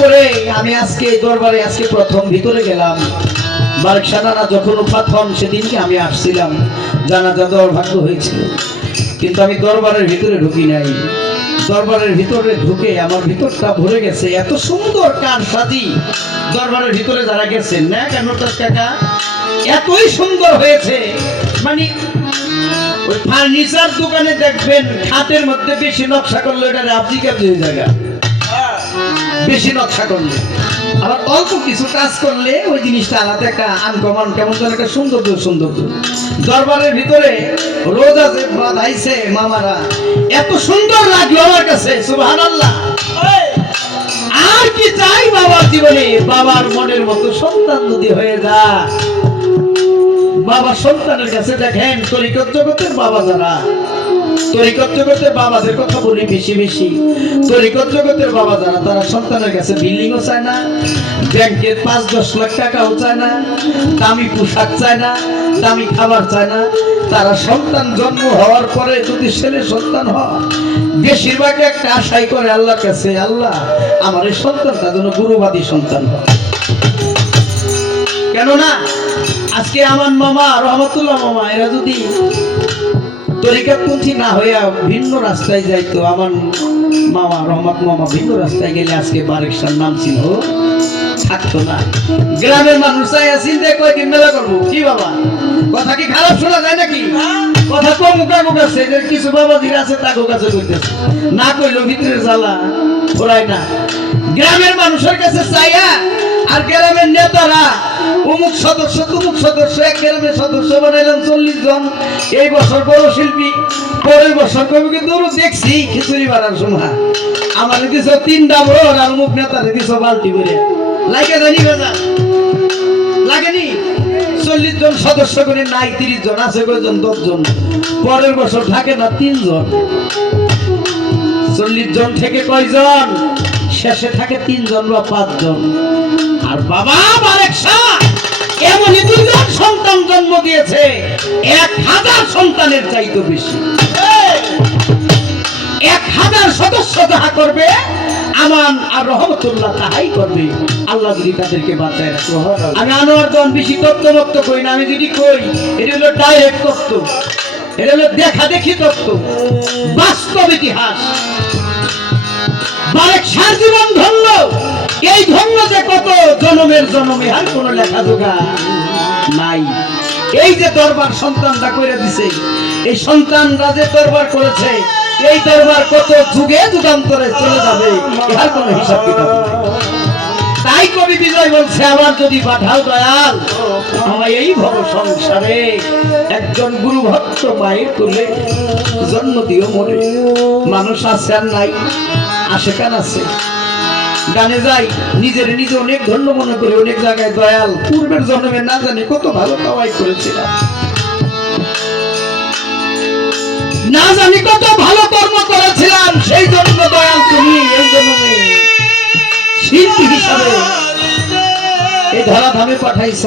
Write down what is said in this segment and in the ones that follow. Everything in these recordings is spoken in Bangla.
পরে আমি আজকে দরবারে আজকে প্রথম ভিতরে গেলাম। বারকসানারা যখন উপাত সেদিনকে আমি আসছিলাম। জানাজা দেওয়ার ভাগ্য হয়েছিল কিন্তু আমি দরবারের ভিতরে ঢুকি নাই। দরবারের ভিতরে ঢুকে আমার ভিতরটা ভরে গেছে। এত সুন্দর কার সাজি দরবারের ভিতরে যারা গেছেন। না কেন কাকা? এতই সুন্দর হয়েছে। মানে ওই ফার্নিচার দোকানে দেখবেন, খাটের মধ্যে বেশি নকশা করলে এটা রাবজি কাবজি জায়গা বেশি নকশা করলে, আবার অল্প কিছু কাজ করলে ওই জিনিসটা আলাদা একটা আনকমন কেমন যেন একটা সৌন্দর্য সৌন্দর্য। দরবারের ভিতরে রোজা যে বাঁধাইছে মামারা। এত সুন্দর লাগল আমার কাছে সুবাহান আল্লাহ আর কি চাই বাবার জীবনে? বাবার মনের মতো সন্তান যদি হয়ে যায়, বাবা সন্তানের কাছে দেখেন তরিকত জগতের বাবা যারা তরিকত জগতের বাবাদের কথা বলি বেশি বেশি। তরিকত জগতের বাবা যারা, তারা সন্তানের কাছে বিল্ডিংও চায় না, ব্যাংকের পাঁচ, দশ লাখ টাকাও চায় না, দামি পোশাক চায় না, দামি খাবার চায় না। তারা সন্তান জন্ম হওয়ার পরে যদি ছেলে সন্তান হয়, বেশিরভাগ একটা আশাই করে আল্লাহর কাছে, আল্লাহ, আমার এই সন্তানটা যেন গুরুবাদী সন্তান হয়। কেননা, আজকে আমার মামা, রহমতুল্লাহ মামা, এরা যদি তরিকাপন্থী না হইয়া ভিন্ন রাস্তায় যাইতো, আমার মামা রহমত মামা ভিন্ন রাস্তায় গেলে আজকে বারেকসার নাম ছিল, থাকতো না। গ্রামের মানুষ চাই চিন্তা কয়দিন মেলা করব? কি বাবা? কথা কি খারাপ শোনা যায় নাকি? কথা তো মুখা মুখ আছে, যে কিছু বাবা দিকে আছে তাকে কাছে কইতেছে। না কইলো ভিতরে জ্বালা ওরাই না। গ্রামের মানুষের কাছে চাইয়া আর গ্রামের নেতারা অমুক সদস্য, তুমুক সদস্য, এক গ্রামের সদস্য বানাইলাম চল্লিশ জন। এই বছর বড় শিল্পী, পরের বছর কবি, কিন্তু দেখছি খিচুড়ি বানার সময়। আমার দিছ তিনটা বড় আর অমুক নেতারে দিছ বালতি করে। লাগে জানি বেজা? লাগেনি চল্লিশ জন সদস্য করে নাই, তিরিশ জন আছে কয়জন? দশ জন। পরের বছর থাকে না তিনজন। চল্লিশ জন থেকে কয়জন? শেষে থাকে তিনজন বা পাঁচজন। আর বাবা বারেক শাহ এমনই দুইজন সন্তান জন্ম দিয়েছে। এক হাজার সন্তানের চাইতে বেশি। এক হাজার সদস্য যাহা করবে আমান আর রহমতুল্লাহ তাহাই করবে। আল্লাহ যদি তাদেরকে বাঁচায় রাখে। আমি আনোয়ার দন বেশি তত্ত্ব মত্ত কই না। আমি যদি কই এটা হলো ডাইরেক্ট তত্ত্ব। এটা হলো দেখা দেখি তত্ত্ব। বাস্তব ইতিহাস। বারেক সার জীবন ধন্য। এই ধন্য যে কত জনমের জনমে, আর কোন লেখা যোগা নাই। এই যে দরবার সন্তানরা করে দিছে, এই সন্তানরা যে দরবার করেছে, এই দরবার কত যুগে যুগান্তরে চলে যাবে ইহার কোনো হিসাব কিতাব তাই কবি বিজয় বলছে আবার যদি পাঠাও দয়াল, আমায় এই ভব সংসারে একজন গুরু ভক্ত মায়ের তুলে জন্ম দিও মনে। মানুষ আছে আর নাই আশেকান আছে। গানে যাই নিজের নিজে অনেক ধন্য মনে করি, অনেক জায়গায় দয়াল। পূর্বের জন্মে না জানি কত ভালো কামাই করেছিলাম। না জানি কত ভালো কর্ম করেছিলাম, সেই জন্য দয়াল তুমি, এই জন্মে শিল্পী হিসাবে এই ধরাধামে পাঠাইছ।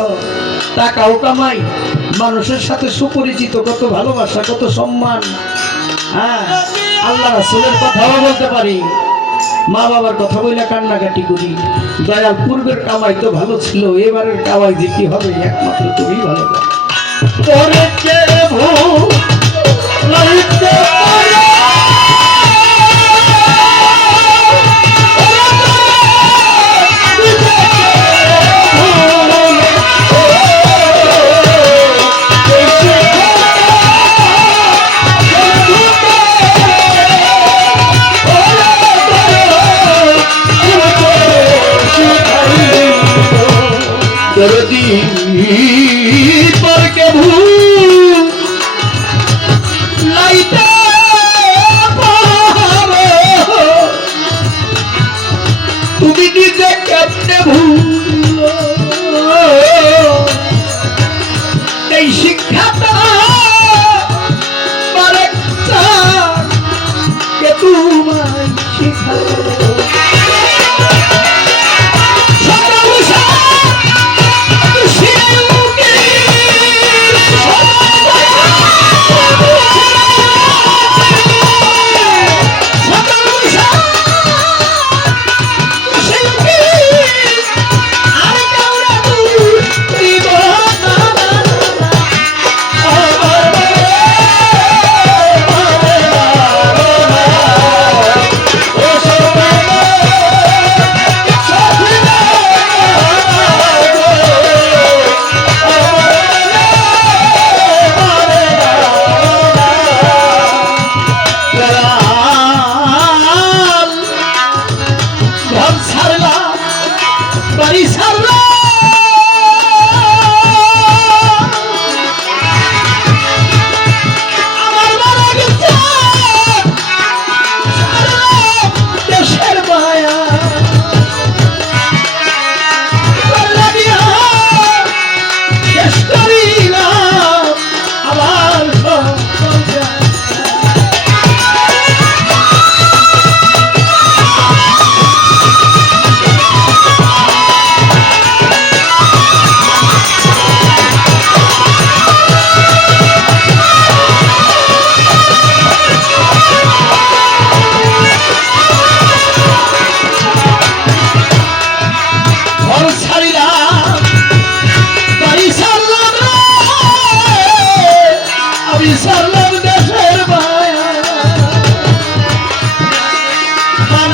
টাকাও কামাই, মানুষের সাথে সুপরিচিত, কত ভালোবাসা, কত সম্মান। হ্যাঁ আল্লাহ রাসূলের কথাও বলতে পারি। মা বাবার কথা বলে কান্নাকাটি করি। দয়াল, পূর্বের কামাই তো ভালো ছিল, এবারের কামাই যে কি হবে, একমাত্র তুমি ভালো এই শিক্ষাটা তোমায় শিখালো? প্রাণ